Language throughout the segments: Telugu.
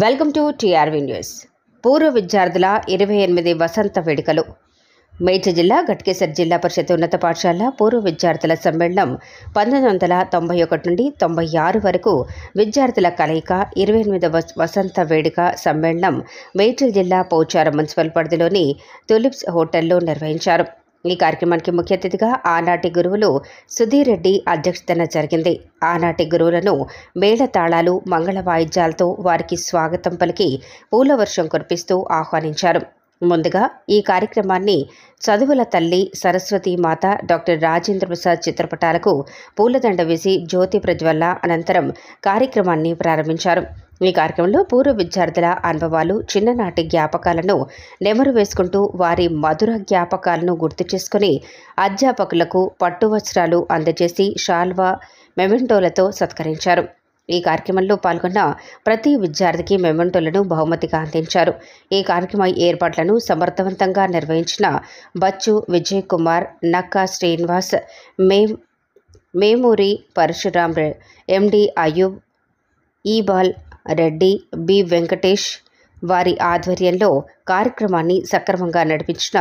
Welcome to TRV news. పూర్వ విద్యార్థుల 28 వసంత వేడుకలు. మేడ్చల్ జిల్లా ఘట్కేసర్ జిల్లా పరిషత్ ఉన్నత పాఠశాల పూర్వ విద్యార్థుల సమ్మేళనం 1991 నుండి 96 వరకు విద్యార్థుల కలయిక 28వ వసంత వేడుక సమ్మేళనం మేడ్చల్ జిల్లా పోచారం మున్సిపల్ పరిధిలోని తులిప్స్ హోటల్లో నిర్వహించారు. ఈ కార్యక్రమానికి ముఖ్య అతిథిగా ఆనాటి గురువులు సుధీర్ రెడ్డి అధ్యక్షతన జరిగింది. ఆనాటి గురువులను మేళతాళాలు, మంగళ వాయిద్యాలతో వారికి స్వాగతం పలికి పూల వర్షం కురిపిస్తూ ఆహ్వానించారు. ముందుగా ఈ కార్యక్రమాన్ని చదువుల తల్లి సరస్వతీ మాత డాక్టర్ రాజేంద్ర ప్రసాద్ చిత్రపటాలకు పూలదండ వేసి జ్యోతి ప్రజ్వలన అనంతరం కార్యక్రమాన్ని ప్రారంభించారు. ఈ కార్యక్రమంలో పూర్వ విద్యార్థుల అనుభవాలు, చిన్ననాటి జ్ఞాపకాలను నెమరు వేసుకుంటూ వారి మధుర జ్ఞాపకాలను గుర్తు చేసుకుని అధ్యాపకులకు పట్టు వస్త్రాలు అందజేసి షాల్వా, మెమెంటోలతో సత్కరించారు. ఈ కార్యక్రమంలో పాల్గొన్న ప్రతి విద్యార్థికి మెమెంటోలను బహుమతిగా అందించారు. ఈ కార్యక్రమ ఏర్పాట్లను సమర్థవంతంగా నిర్వహించిన బచ్చు, విజయ్ కుమార్, నక్కా శ్రీనివాస్, మేమూరి పరశురాం, ఎండి అయూబ్, ఈబాల్ రెడ్డి, బి వెంకటేష్ వారి ఆధ్వర్యంలో కార్యక్రమాన్ని సక్రమంగా నడిపించిన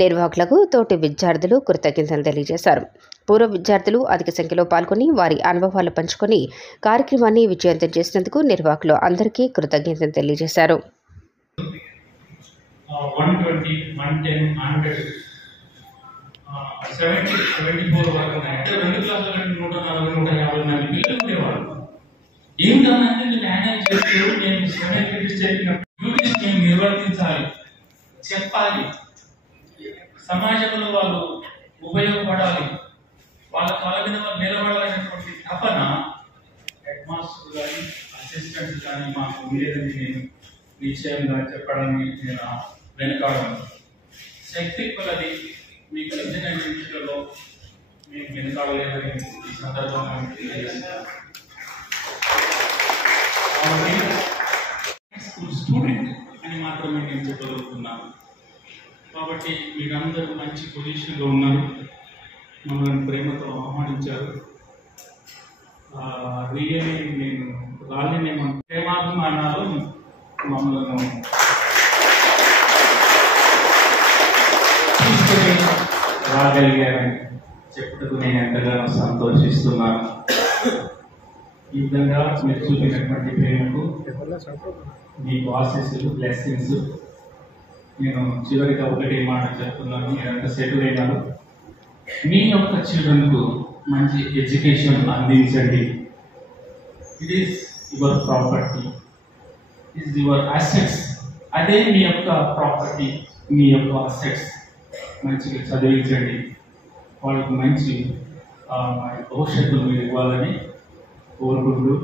నిర్వాహకులకు తోటి విద్యార్థులు కృతజ్ఞతలు తెలియజేశారు. పూర్వ విద్యార్థులు అధిక సంఖ్యలో పాల్గొని వారి అనుభవాలు పంచుకొని కార్యక్రమాన్ని విజయవంతం చేసినందుకు నిర్వాహకులు అందరికీ కృతజ్ఞతలు తెలియజేశారు. నిర్వర్తించాలి, చెప్పాలి, సమాజంలో వాళ్ళు ఉపయోగపడాలి, వాళ్ళ కాళ్ళ మీద వాళ్ళు నిలబడాలనేటువంటి తపన హెడ్ మాస్టర్ కానీ అసిస్టెంట్ కానీ మాకు ఉండేదని నేను నిశ్చయంగా చెప్పడానికి నేను వెనుకాడను. శక్తి కొలది మీకు తెలిసిన విషయంలో మేము వెనుకాడలేదని ఈ సందర్భంగా తెలియజేస్తున్నాను. స్టూడెంట్ అని మాత్రమే నేను చెప్పగలుగుతున్నాను. కాబట్టి మీరందరూ మంచి పొజిషన్లో ఉన్నారు, మమ్మల్ని ప్రేమతో ఆహ్వానించారు. రియల్లీ నేను రాలేనేమో ప్రేమాభిమానాలు మమ్మల్ని తీసుకొని రాగలిగారని చెప్పుటకు నేను ఎంతగానో సంతోషిస్తున్నాను. ఈ విధంగా మీరు చూపినటువంటి ప్రేమకు మీకు ఆశీస్సులు, బ్లెస్సింగ్స్. నేను చివరిగా ఒకటి మాట చెప్తున్నాను. మీరంతా సెటిల్ అయినారు, మీ యొక్క చిల్డ్రన్కు మంచి ఎడ్యుకేషన్ అందించండి. It is your property, it is your assets. అదే మీ యొక్క ప్రాపర్టీ, మీ యొక్క అసెట్స్. మంచిగా చదివించండి, వాళ్ళకు మంచి భవిష్యత్తును మీరు ఇవ్వాలని కోరుకుంటూ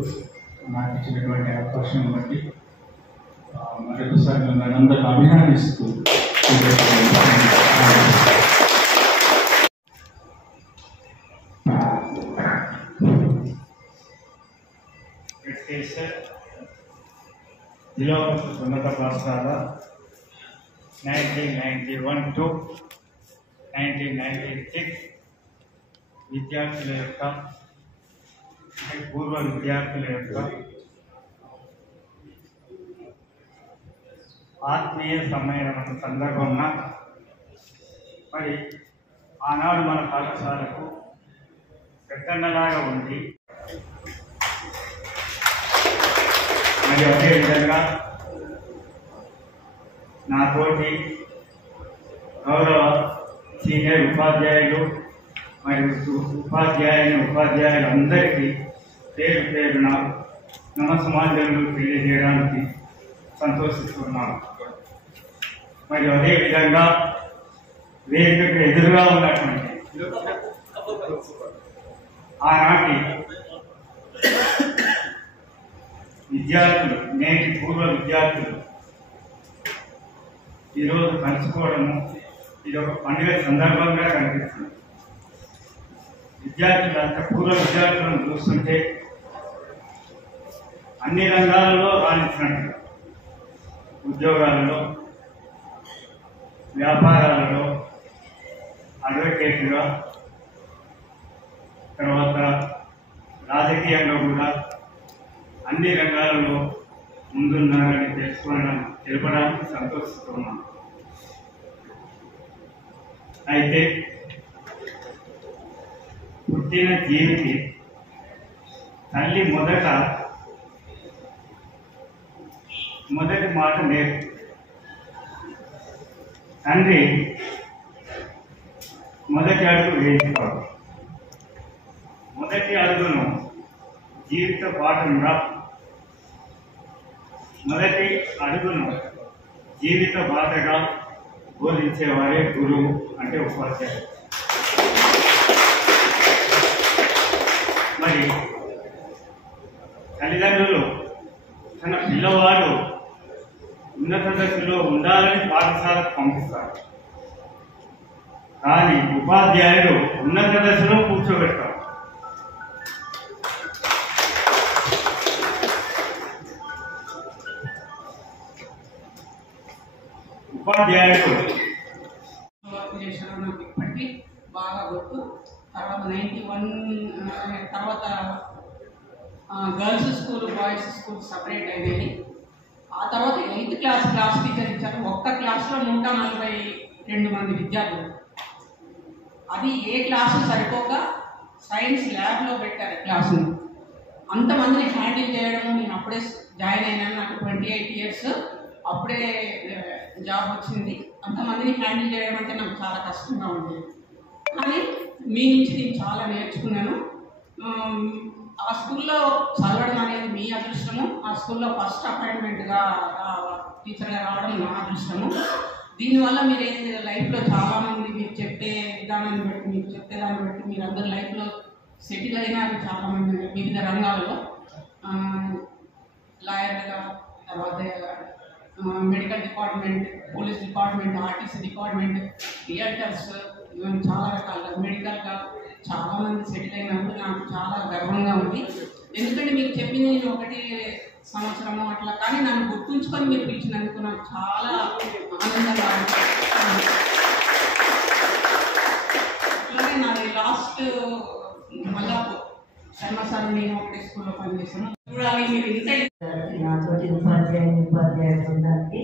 నాకు ఇచ్చినటువంటి అవకాశం బట్టి మరొకసారి మిమ్మల్ని అందరిని అభినందిస్తూ జిల్లా ఉన్నత పాఠశాల 1991 to 1996 విద్యార్థుల యొక్క పూర్వ విద్యార్థుల యొక్క ఆత్మీయ సమ్మేళనం సందర్భంగా మరి ఆనాడు మన పాఠశాలకు పెద్దన్నలాగా ఉంది. మరి అదేవిధంగా నాతోటి గౌరవ సీనియర్ ఉపాధ్యాయులు మరియు ఉపాధ్యాయులందరికీ పేరు పేరున నమస్సమాంజలు తెలియజేయడానికి సంతోషిస్తున్నాను. మరియు అదేవిధంగా వేదికకు ఎదురుగా ఉన్నటువంటి ఆనాటి విద్యార్థులు, నేటి పూర్వ విద్యార్థులు ఈరోజు కలుసుకోవడము ఇది ఒక పండుగ సందర్భంగా కనిపిస్తుంది. విద్యార్థులంతా పూర్వ విద్యార్థులను చూస్తుంటే అన్ని రంగాలలో రాణించినట్టు, ఉద్యోగాలలో, వ్యాపారాలలో, అడ్వకేట్లుగా, తర్వాత రాజకీయంగా కూడా అన్ని రంగాలలో ముందున్నారని తెలపడానికి సంతోషిస్తున్నాం. అయితే పుట్టిన జీవికి తల్లి మొదటి మాట నేర్పు, తండ్రి మొదటి అడుగు వేయించుకోవాలి. మొదటి అడుగును జీవిత పాఠంగా, మొదటి అడుగును జీవిత బాధగా బోధించేవారే గురువు అంటే ఉపాధ్యాయులు. మరి తల్లిదండ్రులు తన పిల్లవాడు ఉన్నత దశలో ఉండాలని పాఠశాలకు పంపిస్తారు, కానీ ఉపాధ్యాయుడు ఉన్నత దశలో కూర్చోబెడతారు. ఉపాధ్యాయుడు నాకు ఇప్పటికీ బాగా గుర్తు. తర్వాత 91 తర్వాత girls school boys school separate అయినాయి. ఆ తర్వాత 8th క్లాస్ టీచర్ ఇచ్చారు. ఒక్క క్లాస్లో 142 మంది విద్యార్థులు. అది ఏ క్లాసు సరిపోక సైన్స్ ల్యాబ్లో పెట్టారు క్లాసుని. అంతమందిని హ్యాండిల్ చేయడము, నేను అప్పుడే జాయిన్ అయినాను, నాకు 28 years, అప్పుడే జాబ్ వచ్చింది. అంతమందిని హ్యాండిల్ చేయడం అంటే నాకు చాలా కష్టంగా ఉండేది. కానీ మీ నుంచి నేను చాలా నేర్చుకున్నాను. ఆ స్కూల్లో చదవడం అనేది మీ అదృష్టము. ఆ స్కూల్లో ఫస్ట్ అపాయింట్మెంట్గా టీచర్గా రావడం నా అదృష్టము. దీనివల్ల మీరు లైఫ్లో చాలామంది మీరు చెప్పే విధానాన్ని బట్టి, మీకు చెప్పేదాన్ని బట్టి మీరందరూ లైఫ్లో సెటిల్ అయినారు చాలామంది వివిధ రంగాలలో. లాయర్గా, తర్వాత medical department, police department, RTC department, theatres, ఇవన్నీ చాలా రకాలుగా మెడికల్గా చాలామంది సెటిల్ అయినందుకు నాకు చాలా గర్వంగా ఉంది. ఎందుకంటే మీకు చెప్పింది నేను 1 సంవత్సరము అట్లా, కానీ నన్ను గుర్తుంచుకొని మీరు పిలిచినందుకు నాకు చాలా ఆనందంగా ఉంది. అట్లాగే నాది లాస్ట్ మల్లాపూర్ శర్మసార్, నేను ఒకటే స్కూల్లో పనిచేస్తాను. చూడాలి మీరు ఇంత నాతోటి ఉపాధ్యాయులు బృందానికి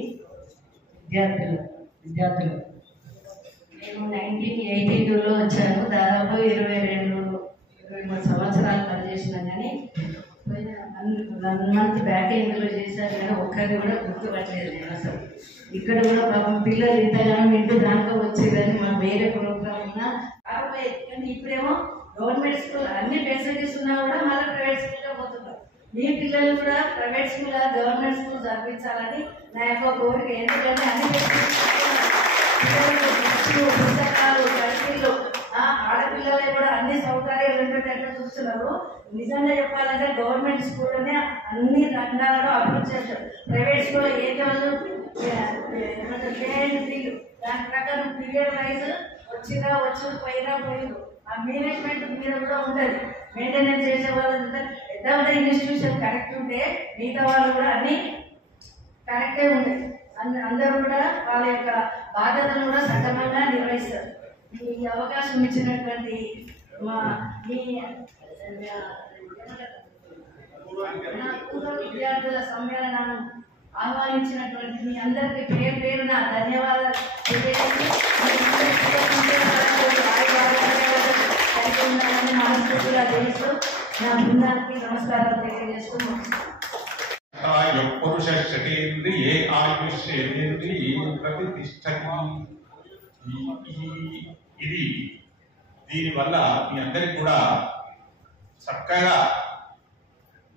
విద్యార్థులు నేను 1982లో వచ్చాను. దాదాపు 22-23 సంవత్సరాలు పనిచేసినా కానీ 1 month బ్యాక్ ఇందులో చేశాను, కానీ ఒక్కరిని కూడా గుర్తుపట్టలేదు నేను అసలు. ఇక్కడ కూడా పాపం పిల్లలు ఇంతగానో ఇంటి దాంట్లో వచ్చే కానీ మాకు వేరే ప్రోగ్రామ్ ఉన్నా కాకపోతే, కానీ ఇప్పుడేమో గవర్నమెంట్ స్కూల్ అన్ని ఫెసిలిటీస్ ఉన్నా కూడా మళ్ళీ ప్రైవేట్ స్కూల్గా పోతున్నారు. మీ పిల్లలు కూడా ప్రైవేట్ స్కూల్ గవర్నమెంట్ స్కూల్ చదివించాలని నా యొక్క కోరిక. ఎందుకంటే అన్ని పుస్తకాలు, పరిస్థితులు, ఆడపిల్లలే కూడా అన్ని సౌకర్యాలు ఉండేటట్టు చూస్తున్నారు. నిజంగా చెప్పాలంటే గవర్నమెంట్ స్కూల్లోనే అన్ని రంగాలలో అభివృద్ధి చేస్తారు. ప్రైవేట్ స్కూల్లో ఏది వాళ్ళు దాని ప్రకారం పీరియడ్ వైజ్ వచ్చి పోయిరు. ఆ మేనేజ్మెంట్ మీద కూడా ఉండదు, మెయింటెనెన్స్ చేసే వాళ్ళు పెద్ద ఇన్స్టిట్యూషన్ కరెక్ట్ ఉంటే మిగతా వాళ్ళు కూడా అన్ని కరెక్టే ఉంటాయి. అందరూ కూడా వాళ్ళ యొక్క బాధ్యతను కూడా సక్రమంగా నిర్వహిస్తారు. ఈ అవకాశం ఇచ్చినటువంటి పూర్వ విద్యార్థుల సమ్మేళనాన్ని ఆహ్వానించినటువంటి మీ అందరికీ పేరు పేరున ధన్యవాదాలు తెలియజేసి మనస్ఫూర్తిగా చేస్తూ నా బృందానికి నమస్కారాలు తెలియజేస్తున్నాను. పురుష శతేంద్రియే ఆయుష్యేంద్రియే ప్రతిష్టతి. ఇది దీనివల్ల మీ అందరికి కూడా చక్కగా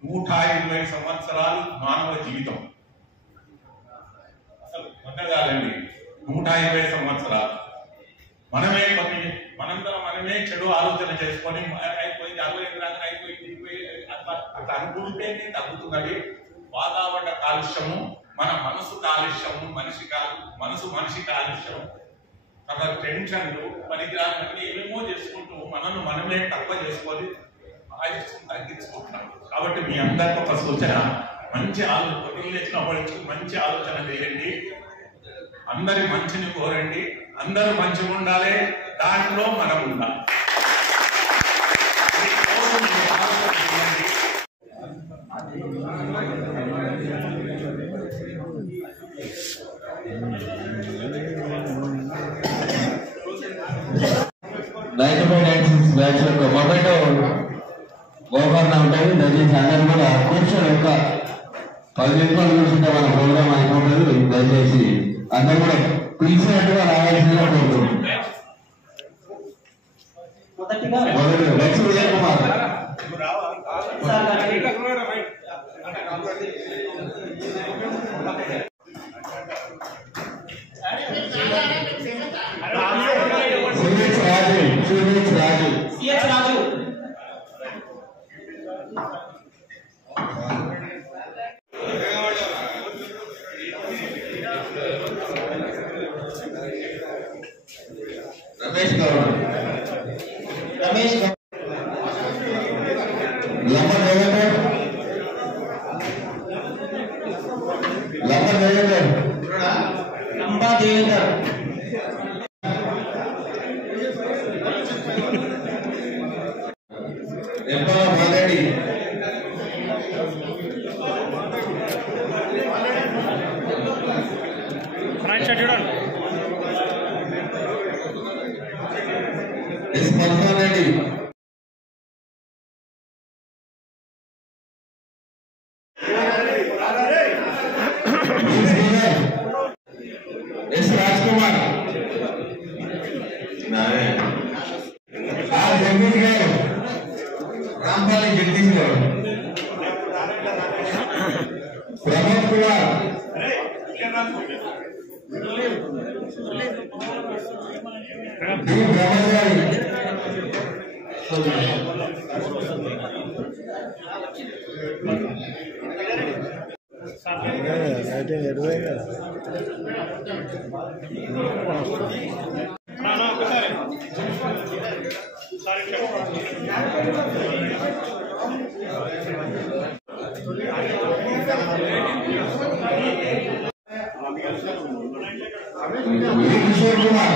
120 సంవత్సరాలు మానవ జీవితం. అసలు మొదలగాలండి, 120 సంవత్సరాలు మనమే చెడు ఆలోచన చేసుకొని అయిపోయింది, అయిపోయింది అట్లా అనుకుంటే తగ్గుతున్నది. వాతావరణ కాలుష్యము, మన మనసు కాలుష్యము, మనిషి కాలుష్యం, తర్వాత టెన్షన్లు, పరిగ్రహాలు ఏమేమో చేసుకుంటూ మనమే తక్కువ చేసుకొని ఆయుష్యం తగ్గించుకుంటున్నాం. కాబట్టి మీ అందరికీ ఒక సూచన, మంచి మంచి ఆలోచన చేయండి, అందరి మంచిని కోరండి, అందరూ మంచిగా ఉండాలి, దాంట్లో మనం ఉండాలి. 9596 బ్యాచ్ యొక్క మొబైల్ గోకర్ణ ఉంటుంది. దయచేసి అందరూ కూడా కూర్చొని ఒక 10 నిమిషాలు కూర్చుంటే మన ప్రోగ్రామ్ అయిపోతుంది. దయచేసి అందరూ కూడా పిలిచినట్టుగా రావాల్సిందిగా కోరుతున్నాం. లక్ష్మీ విజయ్ కుమార్ రాజు రమేష్ గౌడ్ లంబ దేవేందర్ ఎంపా మాలడి ఎస్ మల్లారెడ్డి ఎస్ రాజ్ కుమార్ జగదీష్ గారు రాంపాలి జగదీష్ గారు ప్రమోద్ కుమార్ కిషోర్ కుమార్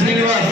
శ్రీనివాస్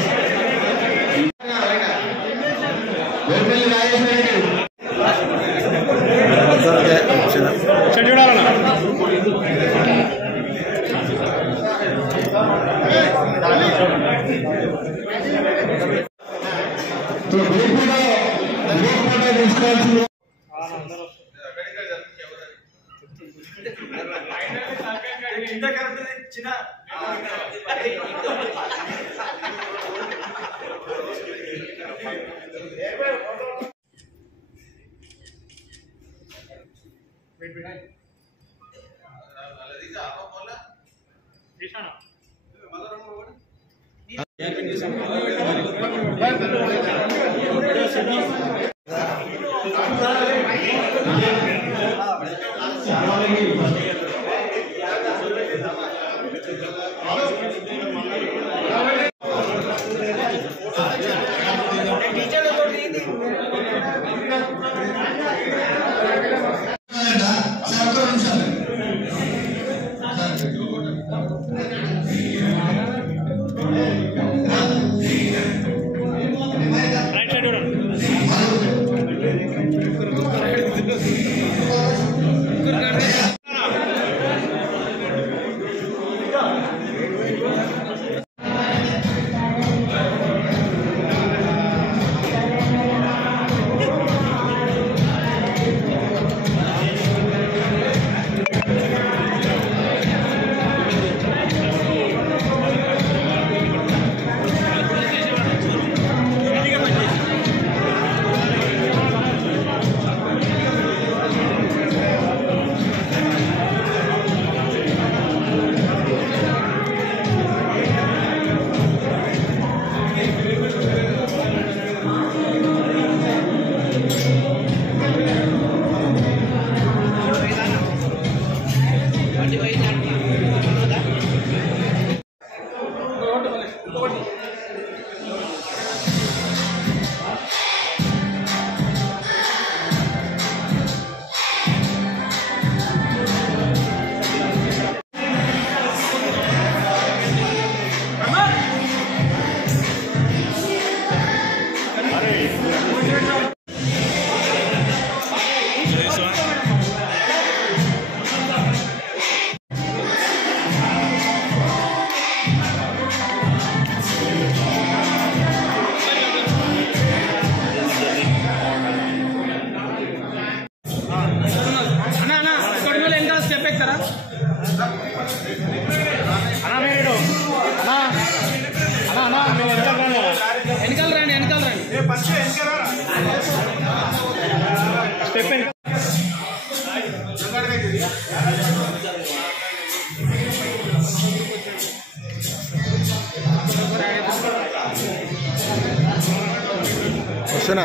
వస్తున్నా.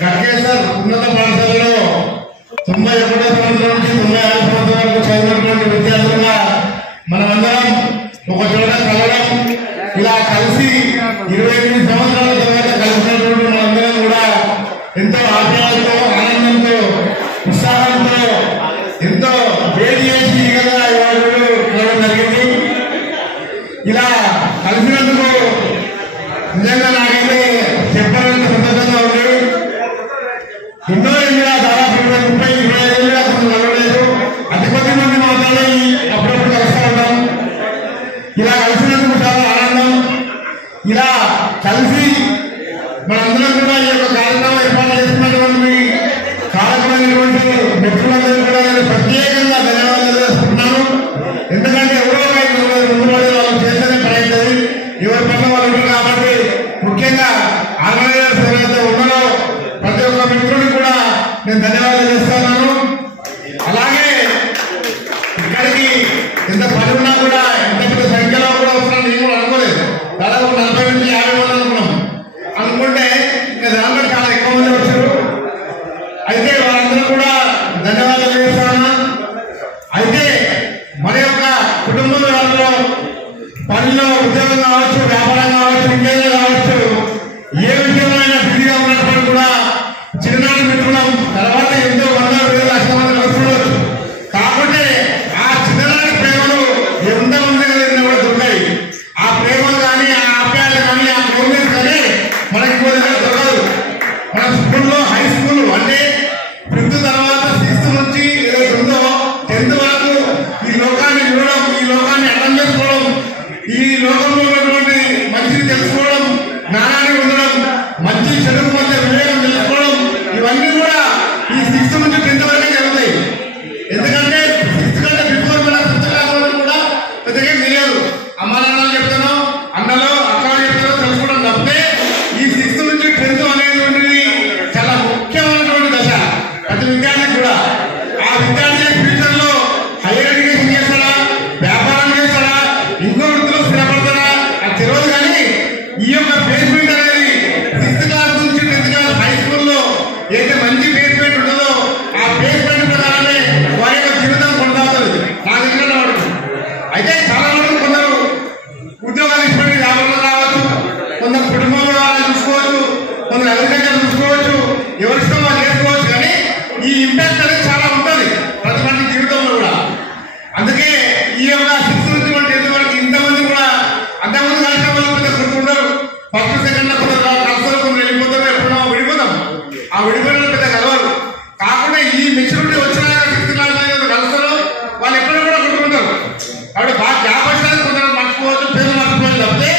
గట్కేసర్ ఉన్నత పాఠశాలలో 91వ సంవత్సరం నుంచి 96 సంవత్సరం వరకు చదివినటువంటి విద్యార్థులుగా మనమందరం ఒక చోట కలవడం, ఇలా కలిసి 28 సంవత్సరాల తర్వాత కలిసినటువంటి మనందరం కూడా ఎంతో ఆశయాలతో, ఆనందంతో, ఉత్సాహంతో, ఎంతో వేడి చేసి కలవడం జరిగింది. ఇలా కలిసినందుకు నిజంగా నాకైతే చెప్పాలంటే సంతోషంగా ఉంది. ఎన్నో ఏళ్ళుగా దాదాపు 20-25 ఏళ్ళుగా అసలు కలవలేదు. అతి కొద్ది మంది మాత్రమే అప్పుడప్పుడు కలుస్తూ ఉంటాం. ఇలా కలిసినందుకు చాలా ఆనందం. ఇలా కలిసి మనందరం కూడా ఈ యొక్క కార్యక్రమం ఏర్పాటు చేస్తున్నటువంటి కారకమైనటువంటి మిత్రులందరూ కూడా నేను ప్రత్యేకంగా ధన్యవాదాలు తెలుసుకుంటున్నాను. ఎందుకంటే ఎవరో ముందు వాళ్ళు చేస్తేనే పడవుతుంది, ఎవరి పట్ల వాళ్ళు ఉంటారు. కాబట్టి ముఖ్యంగా ఆర్గనైజర్స్ ఎవరైతే ఉన్నారో ప్రతి ఒక్క మిత్రుడికి కూడా నేను ధన్యవాదాలు చేస్తున్నాను. అలాగే ఇక్కడికి ఎంత పని ఉన్నా కూడా ఎంత పెద్ద సంఖ్యలో కూడా వస్తున్నాను నేను కూడా అనుకోలేదు. దాదాపు 40 నుంచి 50 మంది అనుకున్నాం. అనుకుంటే ఇంకా దాంట్లో చాలా ఎక్కువ మంది వచ్చారు. అయితే వాళ్ళందరూ కూడా ధన్యవాదాలు చేస్తాను. అయితే మన యొక్క కుటుంబం వాళ్ళలో పనిలో ఉద్యోగం కావచ్చు, వ్యాపారం కావచ్చు, ఇంకేదో కావచ్చు, ఏ విషయంలో బిజీగా ఉన్నప్పుడు కూడా చిన్ననాటి మిత్రులం తర్వాత ఎంతో 100,000 లక్షల మంది కలుసుకోవచ్చు. కాబట్టి ఆ చిన్ననాటి ప్రేమలు ఎంతమంది కూడా దొరికాయి. ఆ ప్రేమలు కానీ, ఆ ఆప్యాయలు కానీ, ఆ క్లోజ్నెస్ కానీ మనకి దొరకదు. మన స్కూల్లో, హై స్కూల్ అంటే 5th తర్వాత 6th నుంచి ఏదైతే ఉందో 10th వరకు ఈ లోకాన్ని చూడడం, ఈ లోకాన్ని అర్థం చేసుకోవడం, ఈ లోకంలో ఉన్నటువంటి మంచిని తెలుసుకోవడం, జ్ఞానాన్ని ఉండడం, మంచి చెడు మధ్య వివేకం తెలుసుకోవడం, ఇవన్నీ కూడా ఈ 6th నుంచి 10th వరకే జరుగుతాయి. ఎందుకంటే 6th కంటే బిఫోర్ కూడా 5th క్లాస్ వరకు కూడా పెద్దగా తెలియదు. అమ్మ నాన్నలు చెప్తాను, అన్నలో అక్కలు చెప్తానో తెలుసుకోవడం తప్పితే ఈ 6th నుంచి 10th అనేటువంటిది చాలా ముఖ్యమైనటువంటి దశ ప్రతి విద్యార్థికి కూడా. ఆ విద్యార్థి ఫ్యూచర్ లో హైయర్ ఎడ్యుకేషన్ చేస్తాడా, వ్యాపారం చేస్తాడా, ఇంకో వృత్తిలో స్థిరపడతాడా అది తెలియదు. కానీ ఈ యొక్క ప్లేస్మెంట్ అనేది 6th క్లాస్ నుంచి 10th క్లాస్ హై స్కూల్లో ఏదైతే మంచి ప్లేస్మెంట్ ఉంటుందో ఆ ప్లేస్మెంట్ ప్రకారమే వారి యొక్క జీవితం కొనసాగుతుంది. నాకు తెలిసిన వాడు అయితే చాలా మంది కొందరు ఉద్యోగాలు ఇటువంటి వ్యాపారంలో రావచ్చు, కొందరు కుటుంబంలో వాళ్ళని చూసుకోవచ్చు, కొందరు అగ్రికల్చర్ చూసుకోవచ్చు, ఎవరిష్టం వాళ్ళు చేసుకోవచ్చు. కానీ ఈ ఇంపాక్ట్ అనేది చాలా ఉంటుంది ప్రతి మంది జీవితంలో కూడా. అందుకే ఈ యొక్క 6th నుంచి 10th వరకు ఇంతమంది కూడా అంతమంది కలిసిన వాళ్ళు పెద్ద గుర్తుండరు. 1st, 2nd కొందరు కలుస్తారు, కొందరు వెళ్ళిపోతారు, ఎప్పుడో విడిపోతాం. ఆ విడిపోయిన పెద్ద కలవరు. కాకుండా ఈ మెచ్యూరిటీ వచ్చినాక 6th క్లాస్ కలుస్తారు, వాళ్ళు ఎప్పుడూ కూడా గుర్తుంటారు. కాబట్టి బాగా జాబ్ వచ్చినా కొందరు మర్చిపోవచ్చు, పేరు మర్చిపోవచ్చు తప్పితే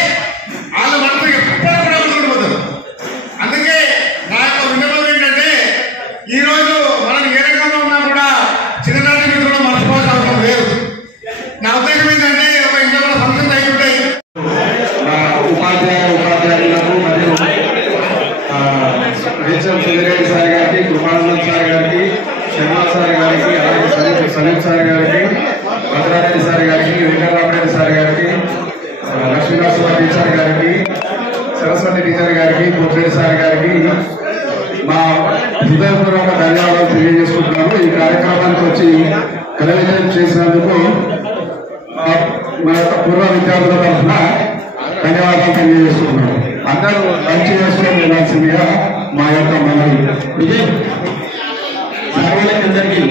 వాళ్ళు మనకు ఎప్పుడూ కూడా గుర్తుండిపోతారు. అందుకే నా యొక్క విన్నపం ఏంటంటే ఈరోజు మనం ఏ రకంగా ఉన్నా కూడా చిన్ననాటి మిత్రులు మర్చిపోవాల్సిన అవసరం లేదు. నా ఉద్దేశం ఏంటంటే ఒక ఇంట్లో ఫంక్షన్ అయిపోతాయి. ఉపాధ్యాయులకు మరియు హెచ్ఎం చంద్రరెడ్డి సార్ గారికి, కృపానందన్ సార్ గారికి, శర్మ సార్ గారికి, అలాగే సలీం సార్ గారికి, భద్రారెడ్డి సార్ గారికి, వెంకటరామరెడ్డి సార్ గారికి, లక్ష్మీనరసింహ టీచర్ గారికి, సరస్వతి టీచర్ గారికి, కోటిరెడ్డి సార్ గారికి మా హృదయపూర్వక ధన్యవాదాలు తెలియజేసుకుంటున్నాను. ఈ కార్యక్రమానికి వచ్చి కలవిజయం చేసినందుకు మా యొక్క పూర్వ విద్యార్థుల తరఫున ధన్యవాదాలు తెలియజేసుకుంటున్నాను. అందరూ మంచి చేసుకుని వెళ్ళాల్సిందిగా మా యొక్క మనవి. అందరికీ